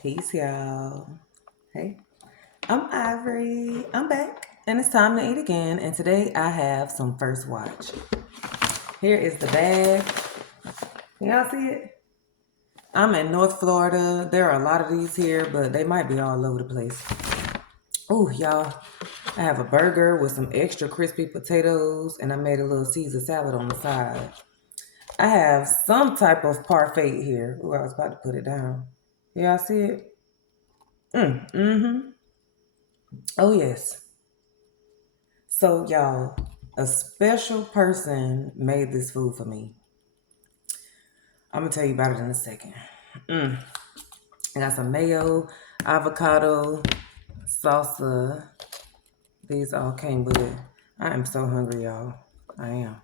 Peace, y'all. Hey, I'm Ivory. I'm back, and it's time to eat again. And today I have some First Watch. Here is the bag. Y'all see it? I'm in North Florida. There are a lot of these here, but they might be all over the place. Oh, y'all. I have a burger with some extra crispy potatoes, and I made a little Caesar salad on the side. I have some type of parfait here. Oh, I was about to put it down. Y'all see it? Mm-hmm. Oh, yes. So, y'all, a special person made this food for me. I'm gonna tell you about it in a second. I got some mayo, avocado, salsa. These all came with it. I am so hungry, y'all. I am.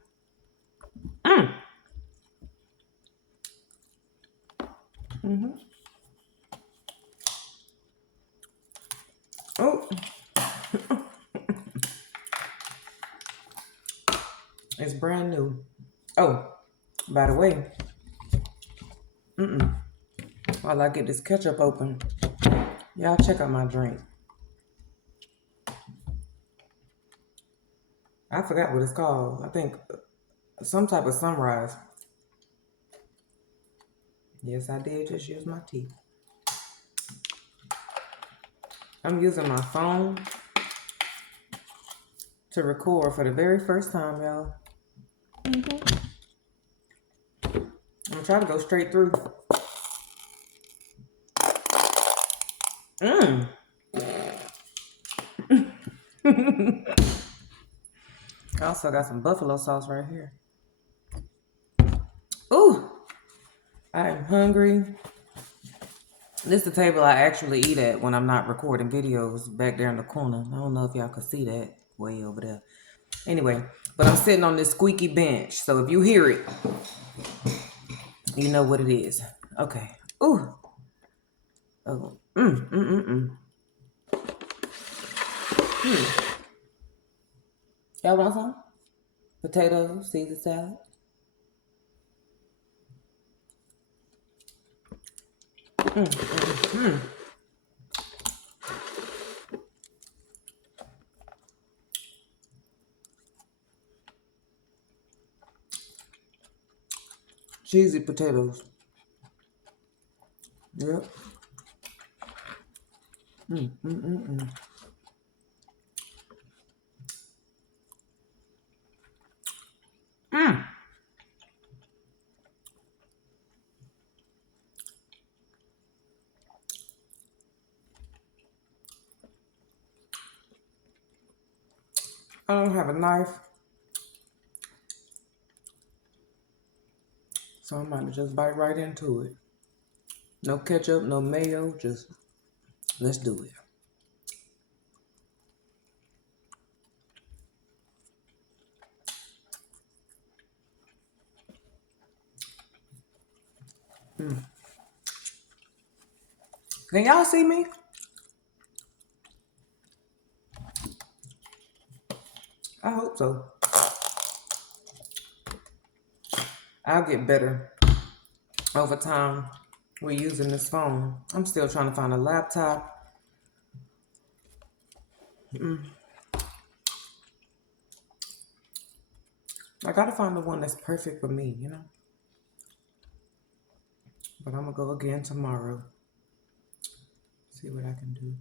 Mm. Oh, it's brand new. Oh, by the way, while I get this ketchup open, y'all check out my drink. I forgot what it's called. I think some type of sunrise. Yes, I did just use my teeth. I'm using my phone to record for the very first time, y'all. I'm gonna try to go straight through. Mmm. I also got some buffalo sauce right here. Ooh, I am hungry. This is the table I actually eat at when I'm not recording videos back there in the corner. I don't know if y'all can see that way over there. Anyway, but I'm sitting on this squeaky bench. So if you hear it, you know what it is. Okay. Ooh. Oh. Y'all want some? Potatoes, Caesar salad. Cheesy potatoes. Yep. I don't have a knife, so I'm about to just bite right into it. No ketchup, no mayo, just let's do it. Can y'all see me? I hope so. I'll get better over time. We're using this phone. I'm still trying to find a laptop. I gotta find the one that's perfect for me, you know? But I'm gonna go again tomorrow. See what I can do.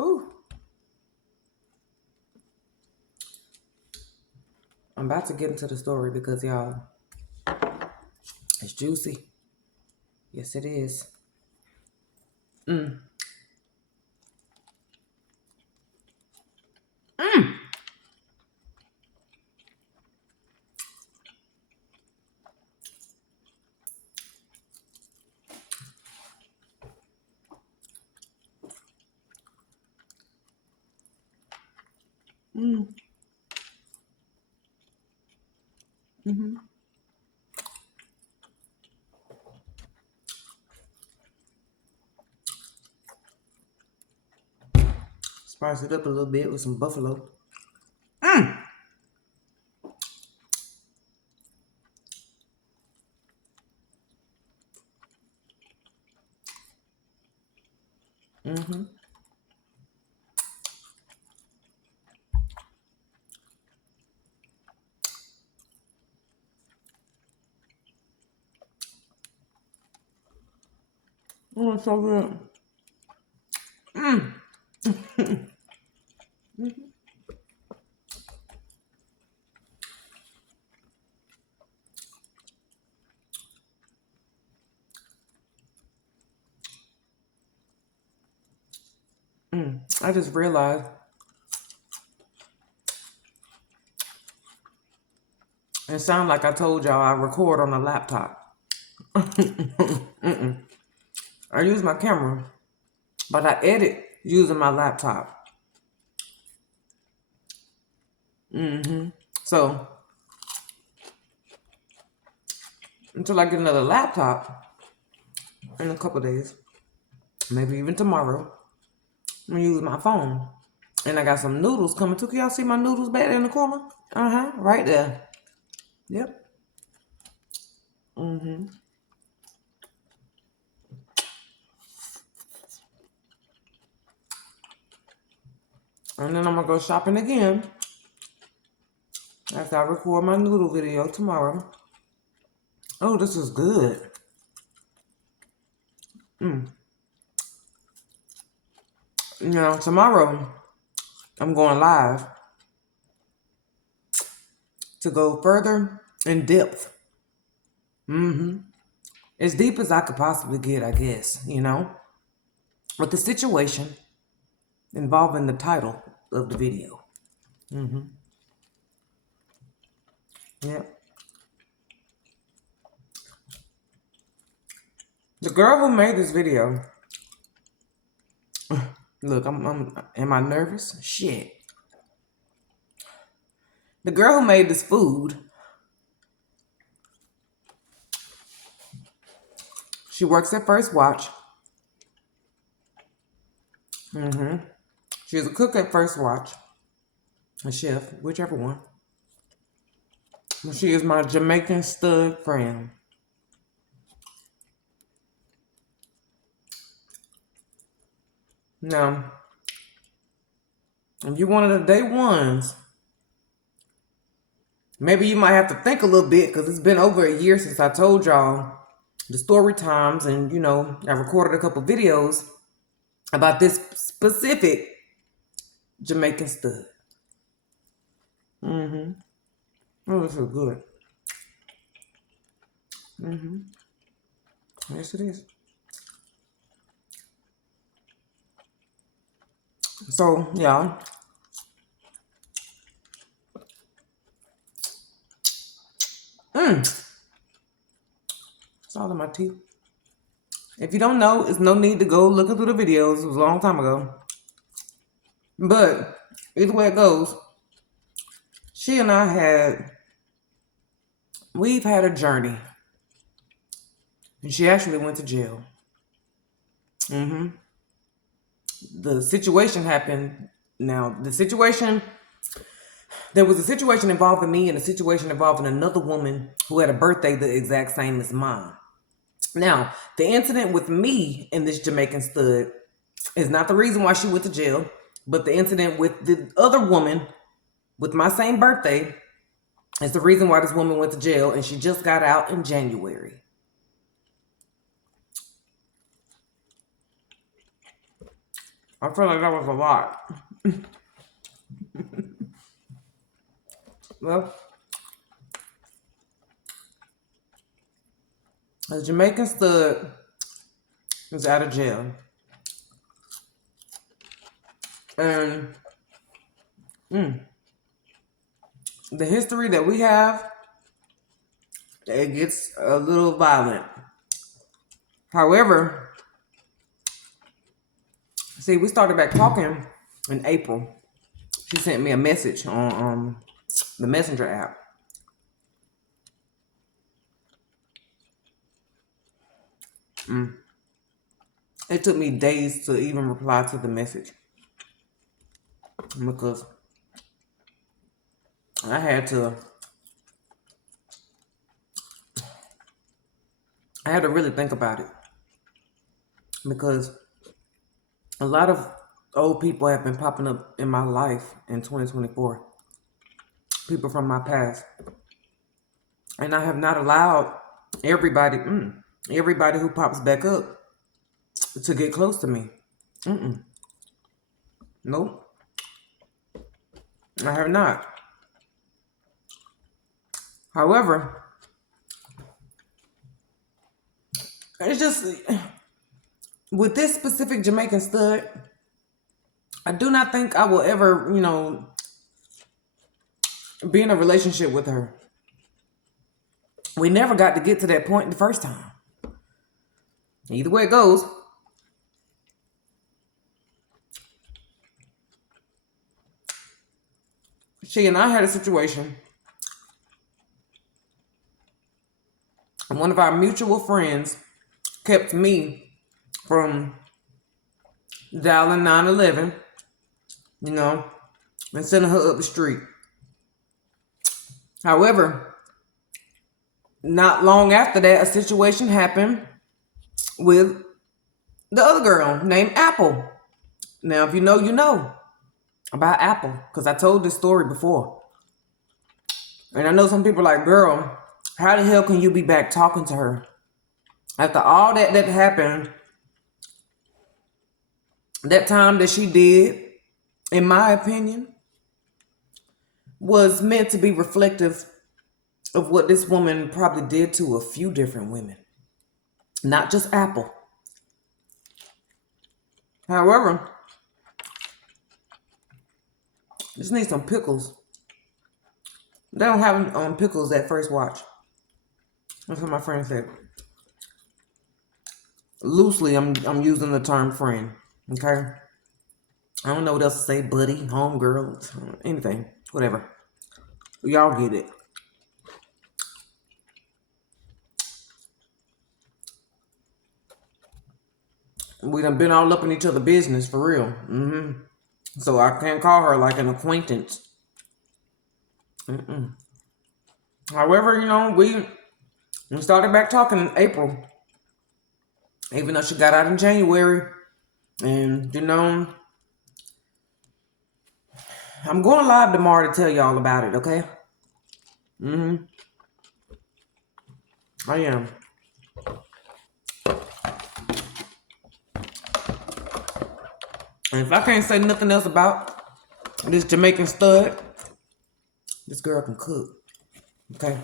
Ooh. I'm about to get into the story because y'all, it's juicy. Yes, it is. Spice it up a little bit with some buffalo. Mm-hmm. Oh, it's so good. I just realized it sounded like I told y'all I record on a laptop. I use my camera, but I edit using my laptop. So until I get another laptop in a couple days, maybe even tomorrow, I'm gonna use my phone. And I got some noodles coming too. Can y'all see my noodles back there in the corner? Right there. Yep. And then I'm gonna go shopping again after I record my noodle video tomorrow. Oh, this is good. Tomorrow I'm going live to go further in depth. As deep as I could possibly get, I guess, with the situation involving the title of the video. Yep. The girl who made this video, look, am I nervous? Shit. The girl who made this food, she works at First Watch. She's a cook at First Watch, a chef, whichever one. She is my Jamaican stud friend. Now, if you're one of the day ones, maybe you might have to think a little bit because it's been over a year since I told y'all the story times, and I recorded a couple videos about this specific Jamaican stud. Oh, this is good. Yes, it is. So, y'all, it's all in my teeth. If you don't know, it's no need to go looking through the videos. It was a long time ago. But either way it goes, she and we've had a journey. And she actually went to jail. The situation happened. Now, there was a situation involving me and a situation involving another woman who had a birthday the exact same as mine. Now, the incident with me and this Jamaican stud is not the reason why she went to jail, but the incident with the other woman with my same birthday is the reason why this woman went to jail, and she just got out in January. I feel like that was a lot. Well, a Jamaican stud is out of jail. And the history that we have, it gets a little violent. However, see, we started back talking in April. She sent me a message on the Messenger app. It took me days to even reply to the message. because I had to really think about it, because a lot of old people have been popping up in my life in 2024. People from my past. And I have not allowed everybody, everybody who pops back up to get close to me. Nope, I have not. However, it's just with this specific Jamaican stud, I do not think I will ever, be in a relationship with her. We never got to get to that point the first time. Either way it goes. She and I had a situation. And one of our mutual friends kept me from dialing 911, and sending her up the street. However, not long after that, a situation happened with the other girl named Apple. Now, if you know, you know about Apple, because I told this story before. And I know some people are like, girl, how the hell can you be back talking to her? After all that happened, that time that she did, in my opinion, was meant to be reflective of what this woman probably did to a few different women. Not just Apple. However, just need some pickles. They don't have pickles at First Watch. That's what my friend said. Loosely, I'm using the term friend. Okay? I don't know what else to say. Buddy, homegirl, anything. Whatever. Y'all get it. We done been all up in each other's business for real. So I can't call her like an acquaintance. However, we started back talking in April. Even though she got out in January. And, I'm going live tomorrow to tell y'all about it, okay? I am. And if I can't say nothing else about this Jamaican stud, this girl can cook, okay?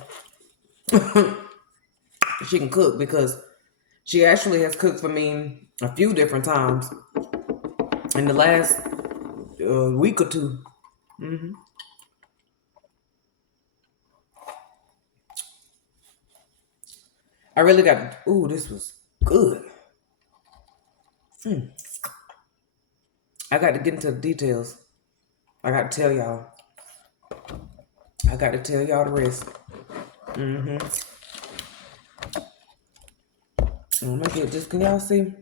She can cook because she actually has cooked for me a few different times in the last week or two. I really got, this was good. I got to get into the details. I got to tell y'all. I got to tell y'all the rest. I'm gonna get this. Can y'all see?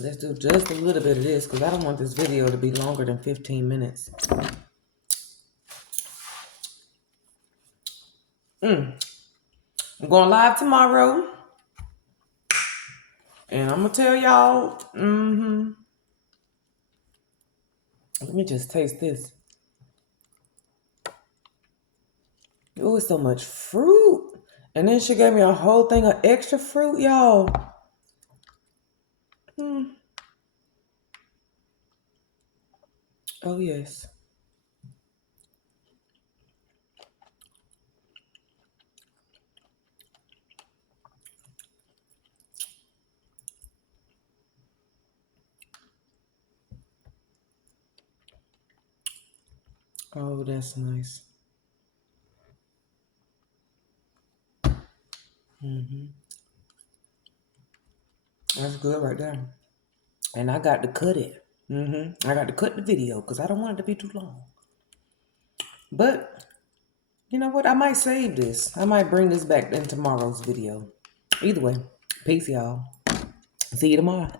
Let's do just a little bit of this because I don't want this video to be longer than 15 minutes. I'm going live tomorrow. And I'm gonna tell y'all, let me just taste this. Ooh, it's so much fruit. And then she gave me a whole thing of extra fruit, y'all. Oh, yes. Oh, that's nice. That's good right there. And I got to cut it. I got to cut the video because I don't want it to be too long. But, you know what? I might save this. I might bring this back in tomorrow's video. Either way, peace, y'all. See you tomorrow.